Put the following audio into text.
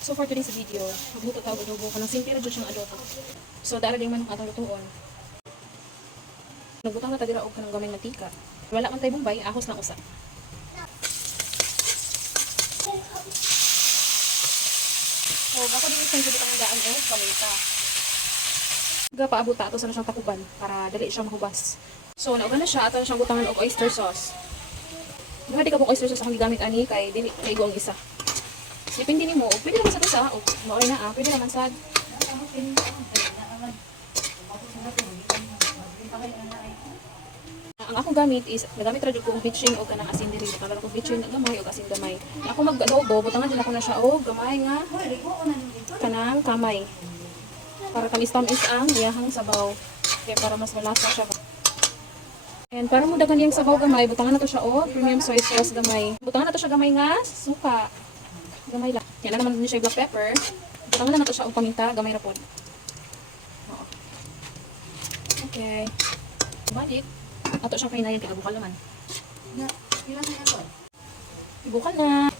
So for today's video, magluto tayo adobo ka ng simple ra jud siyang adobo. So dara din man atong lutuon. Nagbutang na ta dira og kanang gamay mantika. Wala man tay bombay, ahos lang usa. So bako din isang jud ang daan og paminta. Paabot ta ato sa siyang takuban para dali siya mahubas. So nauban na siya ato siyang butangan og oyster sauce. Di ka pong oyster sauce akong gigamit ani kay dili kay go ang isa. Depende nimo, pwede naman sa tusa, o maoy na pwede naman sa ang akong gamit is nagamit ra jud ko og bitchin o kanang asin diri, kala ko bitchin gamay o asin gamay. Ako mag-adobo, butangan din ako na siya og gamay nga kanang kamay. Para tamis-tamis ang iyahang sabaw. Kaya para mas malasa siya. And para mo dagan iyang sabaw gamay, butangan na to siya og premium soy sauce gamay. Butangan na to siya gamay nga suka. Gamay lang. Yan na naman din siya black pepper. Butangan na to siya og paminta, gamay ra pod. Oo. Okay. Balik. Ato siyang kainayan kay bukal naman. Ilan na yan? Ibukal na.